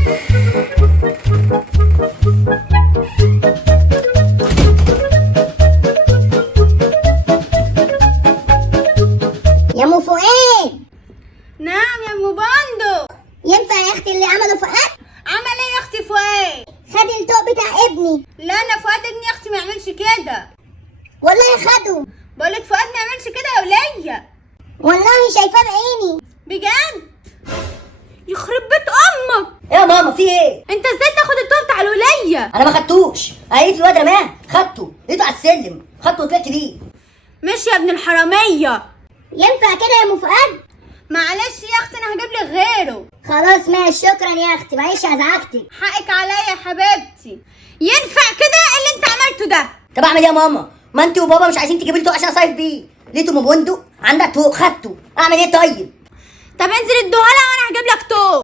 يا ام فؤاد. نعم يا ام باندو. ينفع يا اختي اللي عمله فؤاد؟ عمل ايه يا اختي فؤاد؟ خد الطوق بتاع ابني. لا انا فؤاد ابني يا اختي ما يعملش كده. والله خده. بقولك فؤاد ما يعملش كده يا ولية. والله شايفاه بعيني. بجد؟ يخرب بيت امك. ايه يا ماما في ايه؟ انت ازاي تاخد الطوب بتاع الولية؟ انا ما خدتوش، قالت لي الواد رماه، خدته، لقيته على السلم، خدته وطلعت بيه. ماشي يا ابن الحرامية. ينفع كده يا ام فؤاد؟ معلش يا اختي انا هجيب لك غيره. خلاص ماشي، شكرا يا اختي، معلش ازعجتك. حقك عليا يا حبيبتي. ينفع كده اللي انت عملته ده؟ طب اعمل ايه يا ماما؟ ما انت وبابا مش عايزين تجيبوا لي طوق عشان اصيف بيه، لقيته من بندق عندك طوق خدته، اعمل ايه طيب؟ طب انزل ادوها لها وانا هجيب لك طوب.